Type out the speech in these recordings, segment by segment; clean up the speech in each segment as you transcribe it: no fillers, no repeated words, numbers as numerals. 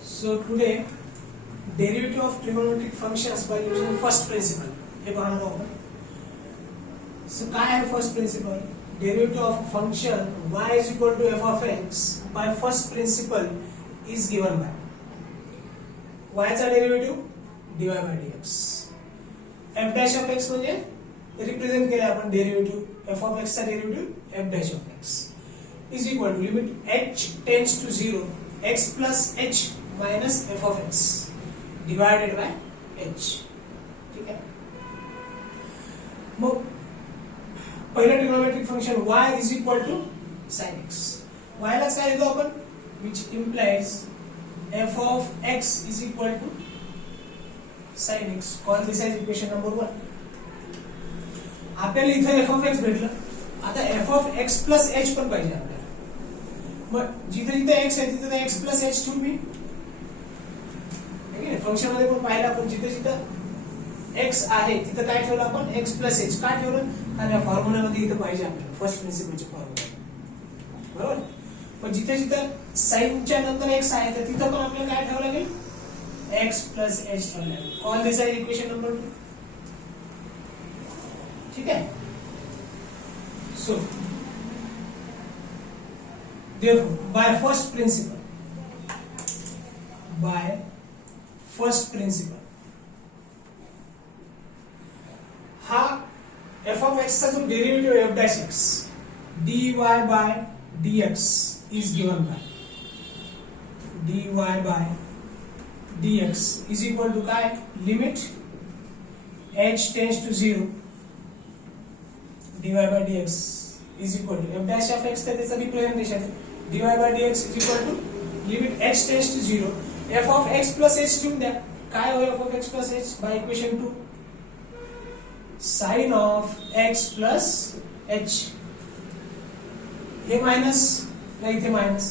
So today, derivative of trigonometric functions by using first principle. हे पाहणार आहोत. So काय आहे first principle? Derivative of a function y is equal to f of x by first principle is given by y चा derivative dy by dx. f dash of x म्हणजे represent केले आपण derivative f of x चा derivative f dash of x is equal to limit h tends to 0 x plus h minus f of x divided by h. ठीक आहे. मग पहिलं trigonometric function y is equal to sin x. y लाच काय लिहितो आपण, which implies f of x is equal to sin x. Call this as equation number 1. आपल्याला इथे f of x भेटलं. आता f of x plus h पण पाहिजे आपल्याला. मग जिथे जिथे x आहे तिथे x plus h ठेवू मी. फंक्शन मध्ये पण पाहिलं आपण, जिथे जिथे x आहे तिथे काय ठेवलं आपण, x plus h. का ठेवलं? कारण या फॉर्म्युला मध्ये इथे पाहिजे आपल्याला फर्स्ट प्रिन्सिपलचे फॉर्म्युला, बरोबर. पण जिथे जिथे साइनच्या नंतर x आहे तर तिथे पण आपल्याला काय ठेवावं लागेल, x plus h ठेवावं लागेल. कॉल दिस आहे इक्वेशन नंबर 2. ठीक आहे. So therefore by first principle हा f of x चा जो derivative f dash x dy by dx is given by dy by dx is equal to काय, limit h tends to 0 dy by dx is equal to f dash of x तर त्याचा representation आहे dy by dx is equal to limit h tends to 0 f of x plus h ठेवून द्या. काय होईल f of x plus h by equation 2, sin of x plus h. हे minus ना इथे माइनस.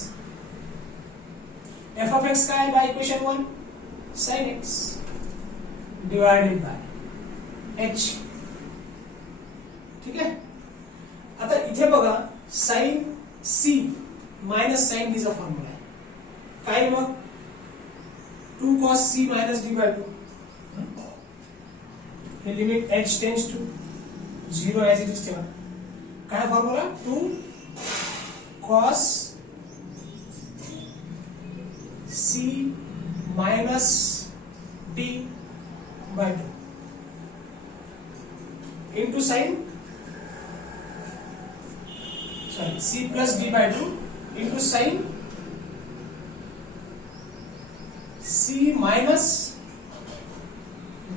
f of x काय by equation 1, sin x divided by h. ठीक आहे. आता इथे बघा sin c minus sin d चा फॉर्म्युला आहे. काय मग 2 cos c minus d by 2. हे limit h tends to 0 as it is ठेवा. काय formula, 2 cos c minus d by 2 into sin c plus d by 2 into sin c minus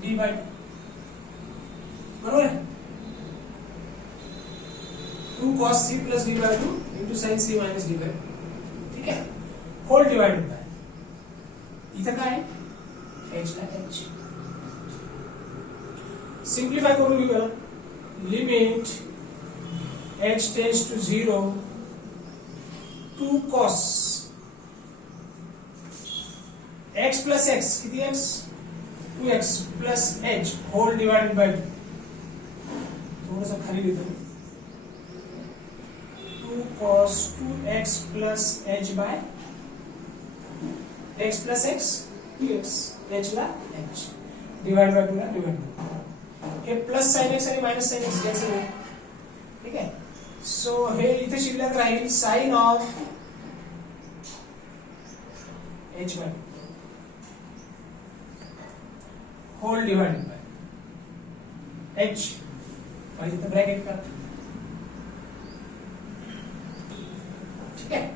d by 2, बरोबर है. 2 cos c plus d by 2 into sin c minus d by 2. ठीक है. Hole divided bye इथं काय आहे, h ला h. सिंप्लिफाय करून लिहूया. Limit h tends to 0 2 cos x plus x किती x, 2x plus h whole divided by 2. थोड़ा सा खाली लिखो, 2 cos 2x plus h by x plus x 2x h ला h divided by 2 ला divided by हे plus sin x आणि minus sin x cancel होईल. ठीक आहे. सो हे इथे शिल्लक राहील sin of h by 2 whole divided by h पाहिजे तर ब्रॅकेट करा. ठीक आहे.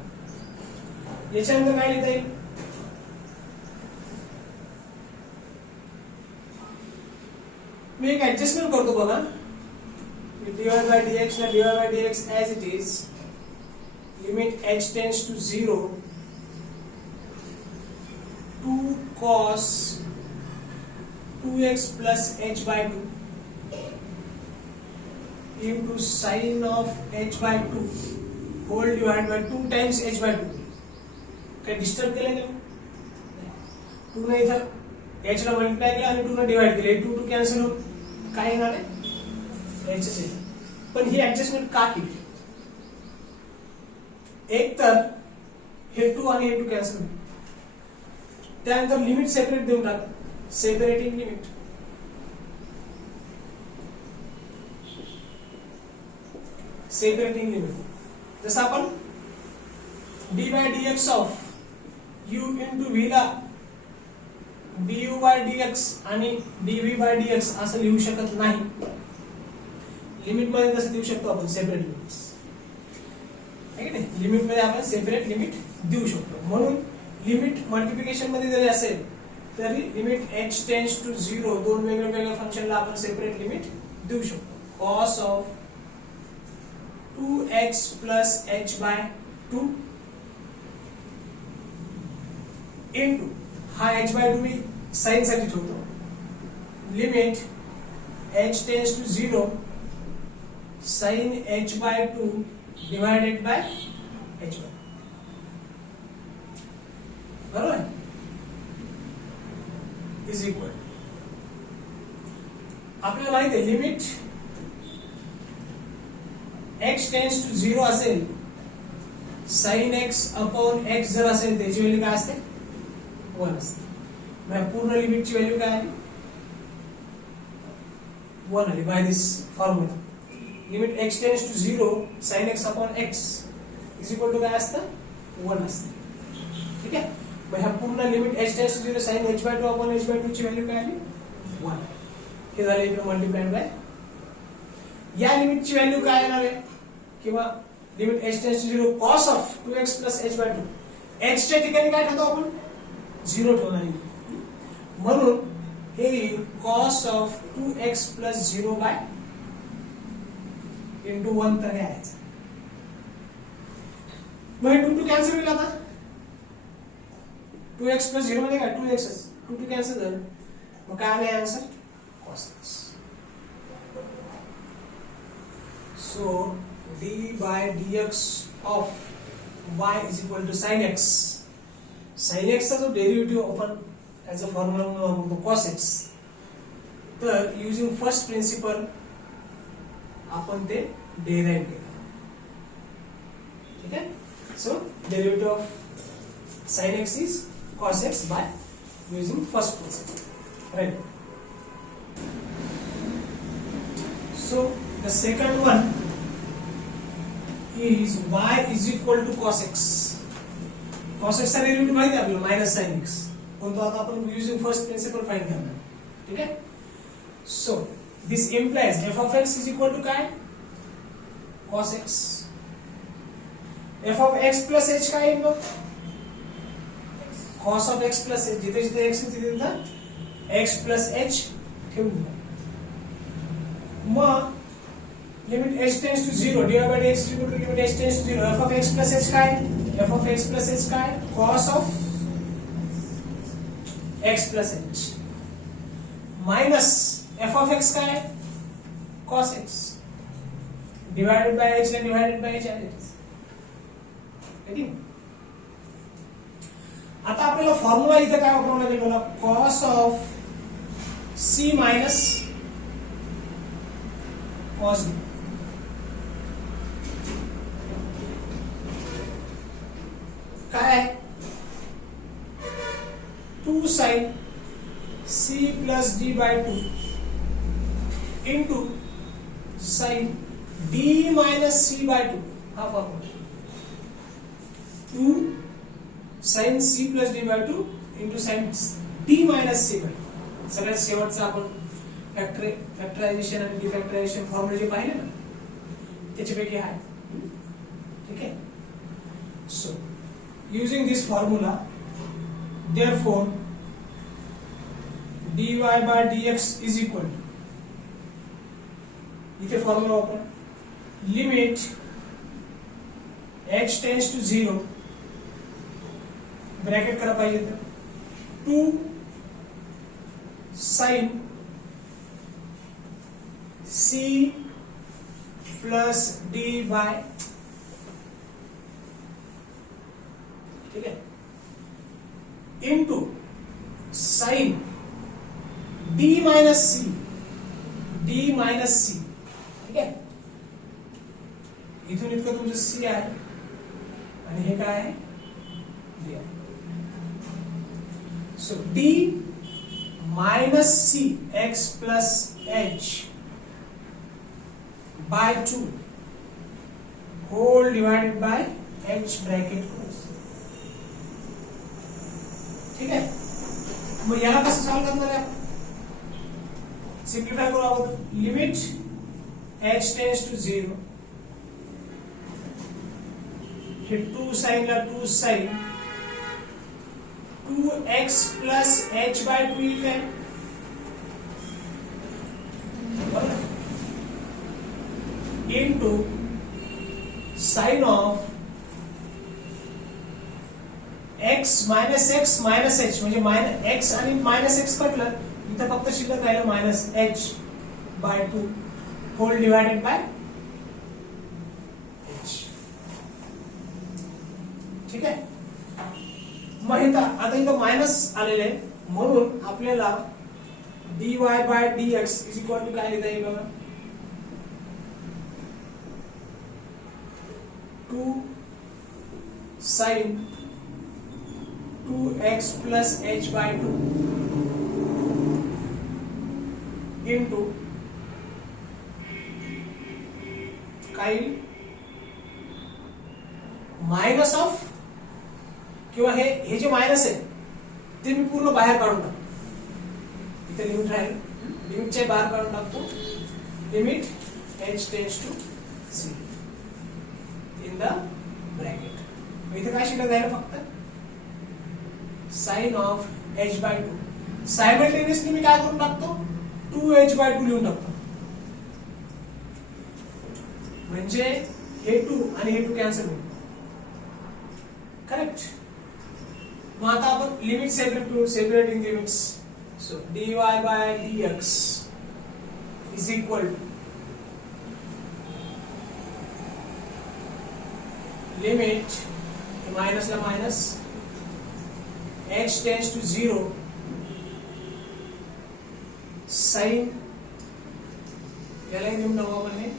याच्यानंतर काय लिहिता येईल, मी एक ऍडजस्टमेंट करतो बघा. dy by dx ला dy by dx as it is, limit h tends to 0 2 cos 2x plus h by 2 into sin of h by 2 whole divided by 2 times h by 2. काय डिस्टर्ब केलं का, 2 ने इथं h ला multiply केला आणि 2 ने डिवाइड केले, 2 2 कॅन्सल होऊन काय येणार आहे, h च. पण ही ऍडजस्टमेंट का केली, एक तर हे 2 आणि हे 2 कॅन्सल होईल. त्यानंतर लिमिट सेपरेट देऊन टाका. सेपरेटिंग लिमिट जसं आपण d by d x of u into v ला du बाय dx आणि dv बाय dx असं लिहू शकत नाही. लिमिट मध्ये कसं देऊ शकतो आपण सेपरेट लिमिट्स, आहे की नाही. लिमिट मध्ये आपण सेपरेट लिमिट देऊ शकतो. म्हणून लिमिट मल्टिप्लिकेशन मध्ये जरी असेल तरी लिमिट h टेंड्स टू 0 दोन वेगवेगळ्या फंक्शनला आपण सेपरेट लिमिट देऊ शकतो. cos of 2x plus h by 2 into हा h बाय 2 मी साइन साठी ठेवतो. Limit h tends to 0 sin h by 2 divided by h by, बरोबर इज इक्वल. आपल्याला माहिती आहे लिमिट x टेंड्स टू 0 असेल, sin x अपॉन x जर असेल त्याची व्हॅल्यू काय असते? 1 असते. मग पूर्ण लिमिटची व्हॅल्यू काय आली? 1 आली by this formula. Limit x tends to 0 sin x upon x is equal to काय असतं? 1 असतं. ठीक आहे. मग ह्या पूर्ण limit h tends to 0 sin h by 2 upon h by 2 ची व्हॅल्यू काय आली? 1. हे झाले इकडे मल्टिप्लाइड बाय या लिमिटची व्हॅल्यू काय येणार आहे? किंवा limit h tends to 0 cos of 2x plus h by 2. x च्या ठिकाणी काय ठेवतो आपण? 0 ठेवणार आहे. म्हणून हे cos of 2x plus 0 bye into 1 तर हे आहे. मग हे 2 कॅन्सल होईल. आता 2x प्लस 0 मध्ये काय 2x 2 कॅन्सल झालं. मग काय आले answer? cos x. So d by dx of y is equal to sin x. sin x चा जो डेरिव्हेटिव्ह आपण ऍज अ फॉर्म्युला म्हणून cos x, तर युजिंग फर्स्ट प्रिन्सिपल आपण ते डेराइव्ह केलं. ठीक आहे. So derivative of sin x is cos x by using first principle, right. So the second one is y is equal to cos x. cos x चा derivative माहिती आहे आपल्याला minus sin x, पण तो आता आपण युजिंग फर्स्ट प्रिन्सिपल फाइंड करणार. ठीक आहे. So this implies f of x is equal to काय? cos x. f of x plus h काय येईल मग? cos of x plus h. जिथे जिथे x तिथे तिथे x plus h ठेवून द्या. मग limit h tends to 0 divided by x equal to limit h tends to 0 f of x plus h काय? f of x plus h काय? cos of x plus h minus f of x काय? cos x divided by h and divided by h आहे. आता आपल्याला formula इथे काय वापरावा लागेल मला? cos of c minus cos d. काय आहे? 2 sin c plus d by 2 into sin d minus c by 2. हा formula 2 sin c plus d by 2 into sin d minus c by 2. सगळ्यात शेवटचा आपण फॅक्टरायझेशन आणि डिफॅक्टरायझेशन फॉर्म्युला जे पाहिले ना त्याच्यापैकी आहे. ठीक आहे. So using this formula, therefore dy by dx is equal to, इथे फॉर्म्युला वापर limit h tends to 0 bracket करा पाहिजे तर 2 sin c plus d by, ठीक है, into sine d minus c, ठीक आहे. इथून इतकं तुमचं c आहे आणि हे काय आहे दिया। So d minus c x plus h by 2 whole divided by h bracket close. ठीक आहे, मग याला कसं सॉल्व करणार आहे आपण? सिम्प्लिफाय करू अगोदर. लिमिट h टेन्स टू 0, हे 2 साइन ला 2 sine 2x plus h by 2 येईल काय? Into sine of x minus x minus h, म्हणजे x आणि मायनस x कटलं, इथं फक्त शिल्लक राहिलं minus h by 2 whole divided by h. ठीक आहे, मग आता इथं मायनस आलेले आहे, म्हणून आपल्याला dy by dx is equal to काय लिहिता येईल बघा? 2 sine 2x plus h by 2 into काय मायनस ऑफ, किंवा हे जे मायनस आहे ते मी पूर्ण बाहेर काढून टाकतो. इथे लिमिट राहील, लिमिटच्या बाहेर काढून टाकतो. Limit h tends to 0 in the bracket. इथे काय शिल्लक राहिलं? फक्त sine of h by 2. Simultaneously मी काय करून टाकतो? 2h बाय 2 लिहून टाकतो, म्हणजे हे 2 आणि हे 2 कॅन्सल होईल. करेक्ट. मग आता आपण limit separating limits. So dy by dx is equal to limit minus ला minus h tends to 0 sine, यालाही देऊन टाकू आपण,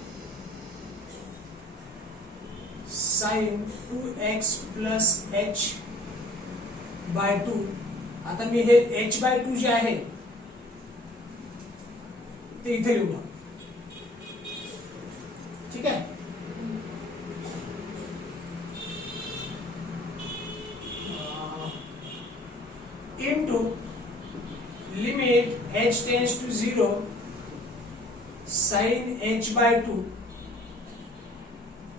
sign 2x plus h by 2. आता मी हे h बाय 2 जे आहे ते इथे लिहू. ठीक आहे, into limit h tends to 0 sin h by 2.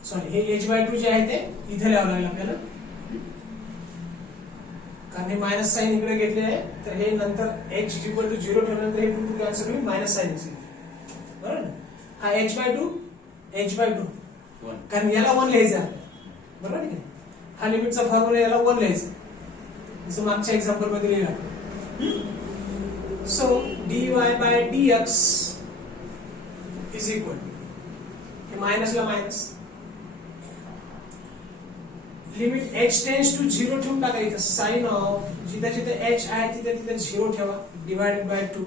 Sorry, हे h by 2 जे आहे ते इथे लिहावं लागेल आपल्याला, कारण हे मायनस साइन इकडे घेतले आहे, तर हे नंतर h इक्वल टू 0 ठेवल्यानंतर हे 2 कॅन्सल होईल, मायनस साइन येईल. बरोबर. हा h by 2 कारण याला 1 लिहायचं आहे, बरोबर आहे. हा लिमिटचा फॉर्म्युला याला 1 लिहायचं, जसं मागच्या एक्झाम्पल मध्ये लिहिला. So dy by dx is equal, हे मायनस ला minus, limit h tends to 0 ठेवून टाका इथं. साइन ऑफ जिथे जिथे h आहे तिथे तिथे 0 ठेवा, डिवाइडेड बाय 2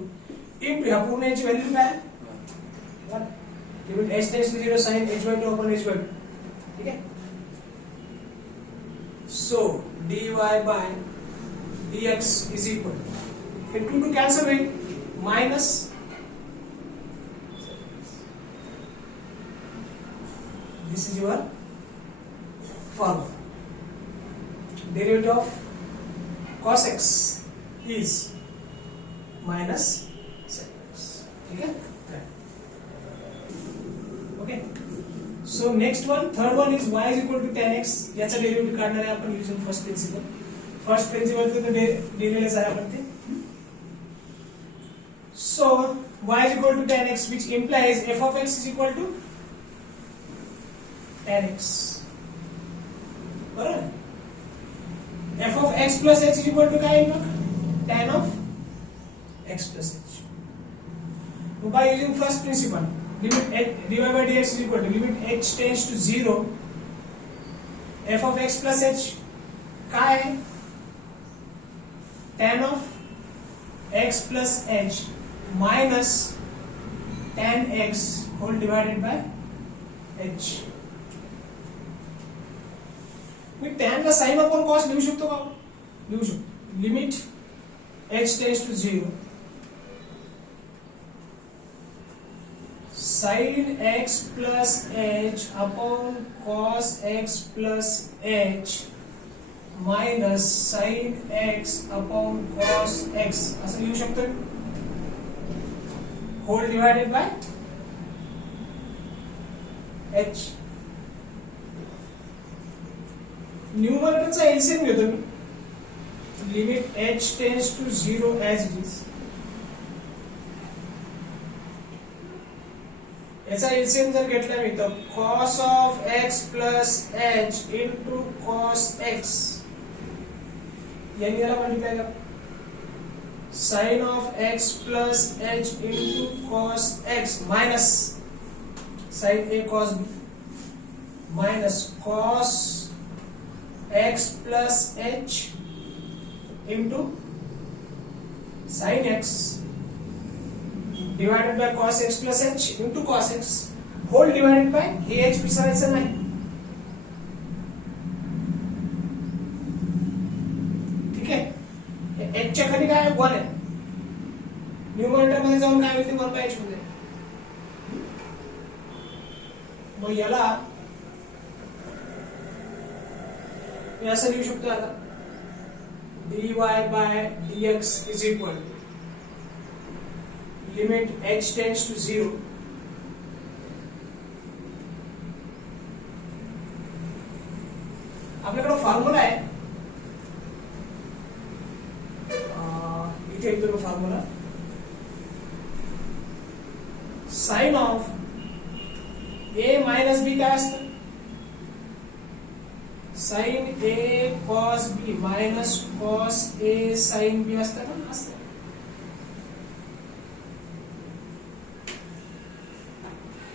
इंटू ह्या पूर्ण याची व्हॅल्यू काय? Limit h tends to 0 sine h by 2 upon h by 2. ठीक आहे. So dy by dx is equal, हे 2 to cancel होईल, minus this is your formula. Derivative of cos x is minus sin x. ठीक है? Okay. So next one, third one is y is equal to tan x. याचा derivative काढणार आहे आपण using first principle. First principle तो दिलेलेच आहे आपण ते. So y is equal to tan x, which implies f of x is equal to tan x. बरोबर. f of x plus h is equal to काय मग? tan of x plus h. By using first principle, limit dy by dx is equal to limit h tends to 0 f of x plus h काय आहे? tan of x plus h minus tan x whole divided by h. मी त्यांना sine upon cos लिहू शकतो का? लिहू शकतो. Limit h tends to 0 sin x plus h upon cos x plus h minus sin x upon cos x असं लिहू शकतो. Whole divided by h. न्यूमरेटरचा एलसीएम घेतो मी. Limit h tends to 0 as it is. याचा LCM जर घेतला मी तर cos of x plus h into cos x यानी याला मल्टिप्लाय करा. sin of x plus h into cos x minus sin a cos b minus cos x plus h into sin x divided by cos x plus h into cos x whole divided by ah विसरायचं नाही. ठीक आहे. h च्या खाली काय 1 आहे. Numerator मध्ये जाऊन काय होईल ते 1 by h होईल. मग याला मी असं लिहू शकतो आता dy by dx is equal to limit h tends to 0 आपल्याकडे फॉर्म्युला आहे. इथे येतो formula. Sine of a minus b काय असतं? Sine a cos b minus cos a sin b असतं का? असतं.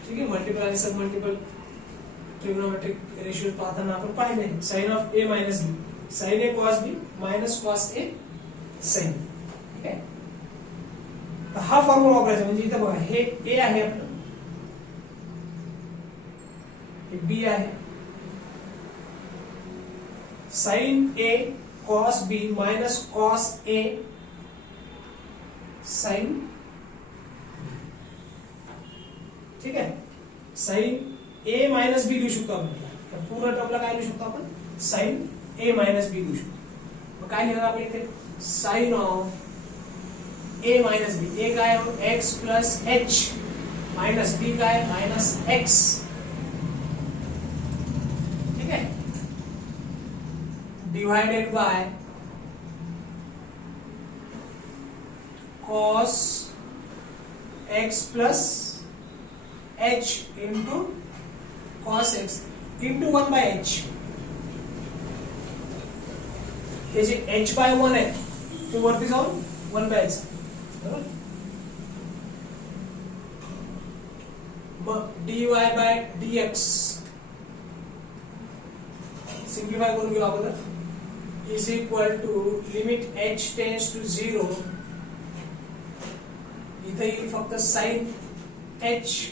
ठीक आहे. मल्टिपल आणि सब मल्टिपल ट्रिग्नोमेट्रिक रेशियो पाहताना आपण पाहिले sine of a minus b sine a cos b minus cos a sin. ठीक आहे. तर हा फॉर्म्युला वापरायचा. म्हणजे इथं बघा हे a आहे आपलं, हे b आहे. Sine a cos b minus cos a sin. ठीक आहे. साइन a मायनस बी लिहू शकतो आपण. तर पूर्ण टर्मला काय लिहू शकतो आपण? साइन a मायनस बी लिहू शकतो. मग काय लिहिणार आपण इथे? Sine of a minus b. a काय x plus h minus b काय मायनस x. ठीक आहे. Divided by cos x plus h into cos x into 1 by h. हे जे h by 1 आहे ते वरती जाऊन 1 by h. बरोबर. मग dy by dx सिंप्लिफाय करून घेऊ अगोदर is equal to limit h tends to 0 इथे येईल फक्त साइन h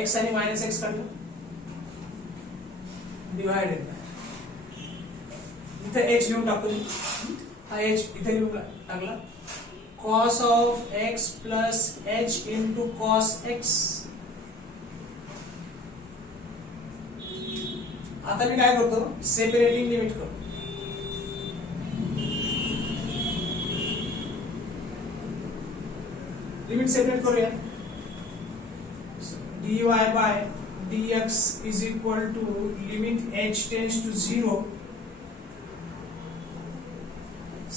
x आणि मायनस x काढलं डिवाइडेड इथे h लिहून टाकू. हा h इथे लिहून टाकला. cos of x plus h into cos x. आता मी काय करतो? सेपरेटिंग लिमिट करतो. लिमिट सेपरेट करूया. dy by dx is equal to limit h tends to 0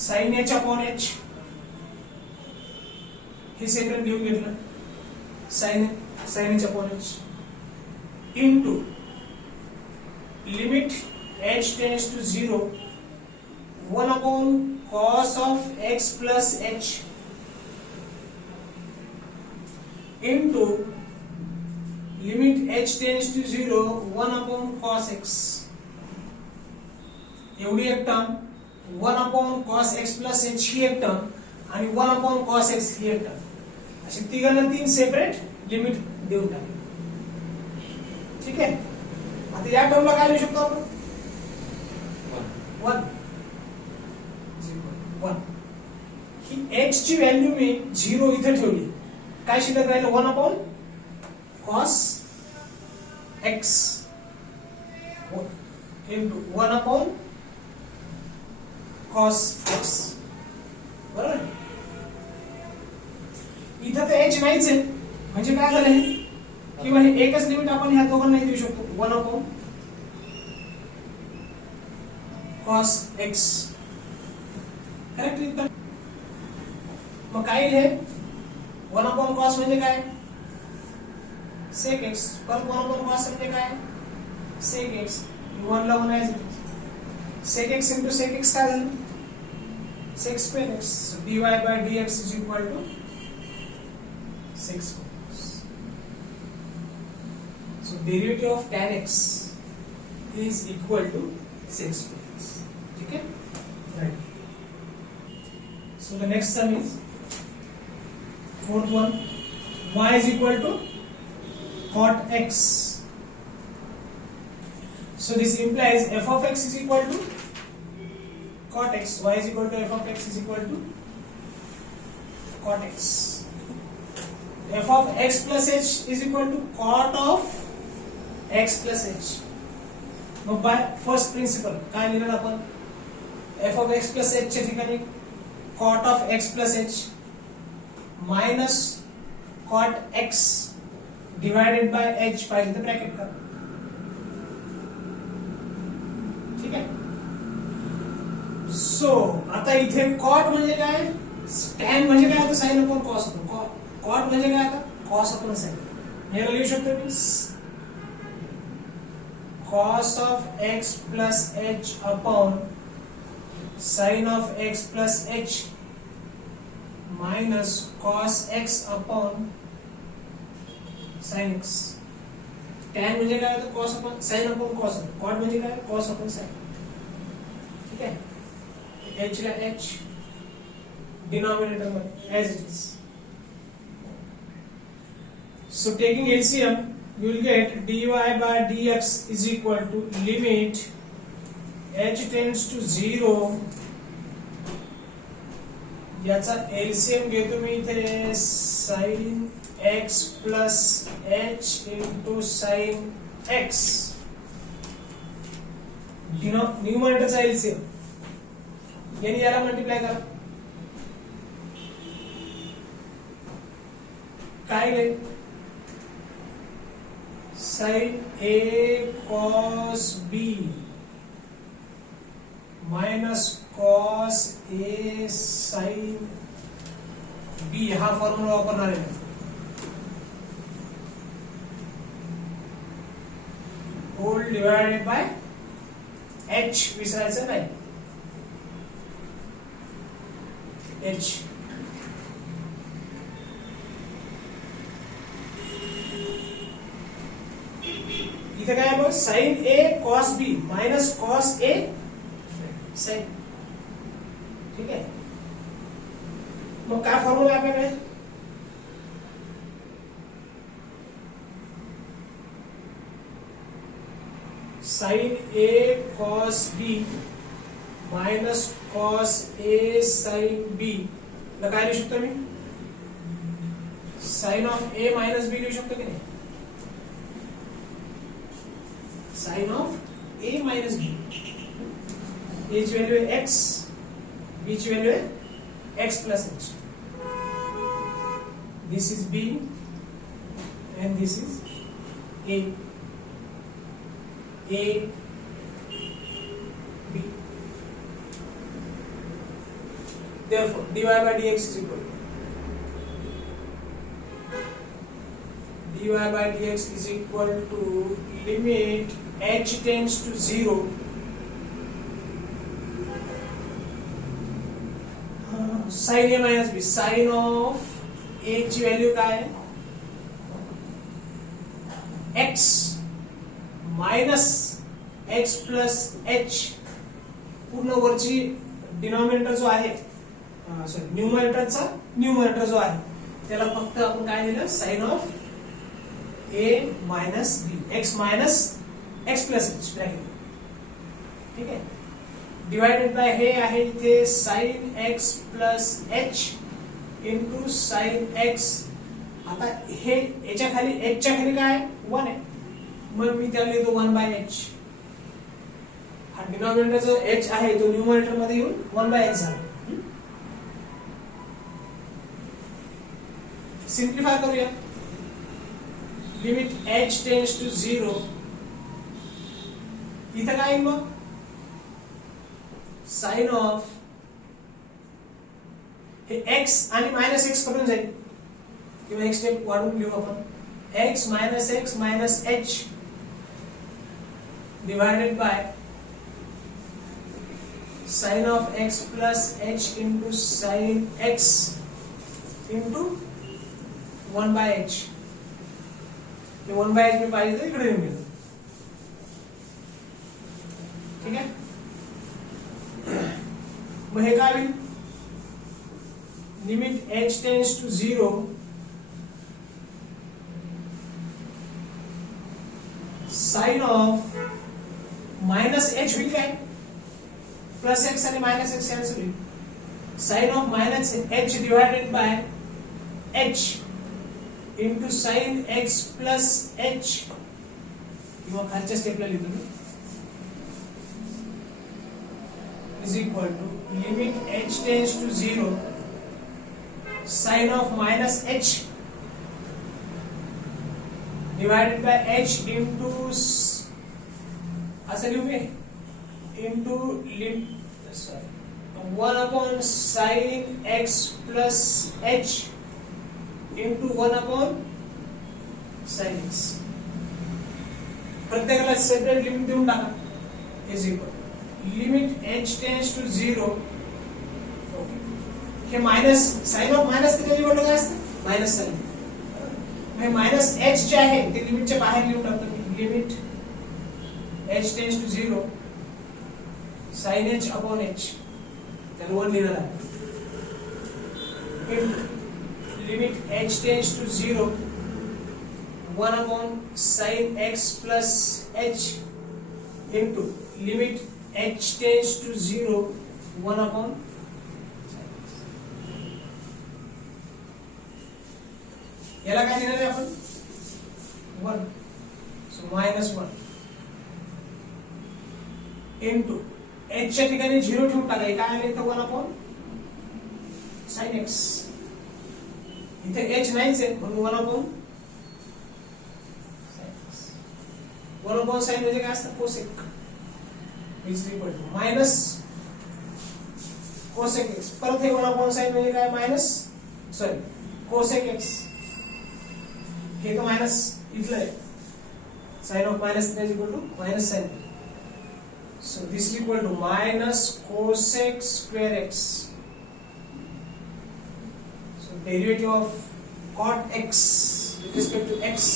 sin h upon h. हे सेपरेट लिहून घेतलं. sin h upon h into limit h tends to 0 1 upon cos of x plus h into limit h tends to 0 1 upon cos x. एवढी एक term 1 upon cos x plus h ही एक term आणि 1 upon cos x ही एक term. अशी तिघांना तीन separate limit देऊन टाकली. ठीक आहे. आता या टर्मला काय लिहू शकतो आपण? 1 1 ही h ची व्हॅल्यू मी 0 इथे ठेवली, काय शिल्लक राहिलं 1 upon cos x into 1 upon cos x, बरोबर. इथं तर h नाहीच आहे, म्हणजे काय झालं हे किंवा हे एकच लिमिट आपण ह्या दोघांना देऊ शकतो 1 अपॉन cos x, करेक्ट. मग काय येईल हे 1 अपॉन cos म्हणजे काय sec x, परत 1 अपॉन cos म्हणजे काय sec x, 1 ला 1 आहे, sec x into sec x काय झालं sec square x, dy by dx is equal to sec square x. So derivative of tan x is equal to sec square x. Okay, right. So the next sum is fourth one, y is equal to cot x. So this implies f of x is equal to cot x, y is equal to f of x is equal to cot x. F of x plus h is equal to cot of x plus h. मग by first principal काय लिहिलं आपण, f of x plus h च्या ठिकाणी cot of x plus h minus cot x divided by h पाहिजे तर bracket करा, ठीक आहे. सो आता इथे cot म्हणजे काय, tan म्हणजे काय, तर sin upon cos upon cot म्हणजे काय, आता cos अपॉन sin, हे लिहू शकतो मी cos of x plus h upon sin of x plus h minus cos x upon sin x. tan म्हणजे काय होतं cos upon sin upon cos, cot म्हणजे काय cos upon sin, ठीक आहे. h ला h डिनॉमिनेटर मध्ये as it is. So taking LCM you will get dy by dx is equal to limit h tends to 0, याचा LCM घेतो मी इथे sin x plus h into sin x, न्यूमरेटरचा LCM यानी याला multiply करा, काय रे sin a cos b minus cos a sin b, हा formula वापरणार आहे. होल डिवाइडेड बाय h, विसरायचं नाही h. इथे काय आहे, sin a cos b minus cos a sin, ठीक आहे. मग काय फॉर्म्युला आहे आपल्याकडे, sin a cos b minus cos a sin b ला काय लिहू शकतो मी, sin of a minus b लिहू शकतो की नाही, sin of a minus b, a ची व्हॅल्यू आहे x, b ची व्हॅल्यू आहे x plus h. This is b and this is a b. Therefore dy by dx is equal to limit h tends to 0 sin a minus b, sin of a ची value काय आहे x minus x plus h, पूर्ण वरची denominator जो आहे sorry numerator जो आहे त्याला फक्त आपण काय दिलं sin of a minus b, x minus x plus h bracket, ठीक आहे. डिवायडेड बाय हे आहे इथे sine x plus H into sine x. आता हे याच्या खाली h च्या खाली काय 1 आहे, मग मी त्याला लिहितो 1 बाय h. हा डिनॉमिनेटर जो h आहे तो न्यूमरेटर मध्ये येऊन 1 बाय h झाला. सिंप्लिफाय करूया. Limit h tends to 0. इथं काय येईल मग साइन ऑफ हे x आणि मायनस x करून जाईल किंवा एक स्टेप वाढवून लिहू आपण. x minus h divided by sine of x plus h into sine x into 1 by h. हे 1 बाय h मी पाहिजे तर इकडे येऊन गेलो. ठीक आहे. मग हे काय होईल limit h tends to 0 sine of minus h होईल काय प्लस x आणि मायनस x कॅन्सल होईल. Sine of minus h divided by h into sine x plus h किंवा खालच्या स्टेपला लिहितो मी is equal to limit h tends to 0 sine of minus h divided by h into असं लिहू मी into 1 upon sine x plus h into 1 upon sine x. प्रत्येकाला separate limit देऊन टाका is equal limit h tends to 0. हे minus sine of minus किती limit काय असते मायनस साइन. हे मायनस h जे आहे ते लिमिटच्या बाहेर लिहून टाकतो मी. Limit h tends to 0 sine h upon h त्याला 1 लिहिणार आहे limit h tends to 0 1 upon sine x plus h into limit h tends to 0 1 upon याला काय लिहिणार आहे आपण 1. सो मायनस 1 इंटू h च्या ठिकाणी 0 ठेवून टाका. काय आले इथं 1 अपॉन साइन x. इथे h नाहीच आहे म्हणून 1 अपॉन 1 अपॉन साइन म्हणजे काय असतं cosec is equal to minus cosec x. परत हे 1 अपॉन साइन म्हणजे काय मायनस सॉरी कोसेक x. हे तो मायनस इथलं आहे sine of minus is equal to minus sine. So this is equal to minus cosec square x. So derivative of cot x with respect to x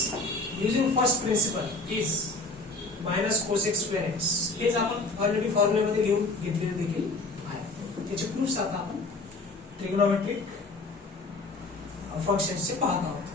using first principle is minus cosec square x. हेच आपण already फॉर्म्युलेमध्ये लिहून घेतलेले देखील आहे. त्याचे proofs आता आपण trigonometric फंक्शन्सचे पाहत आहोत.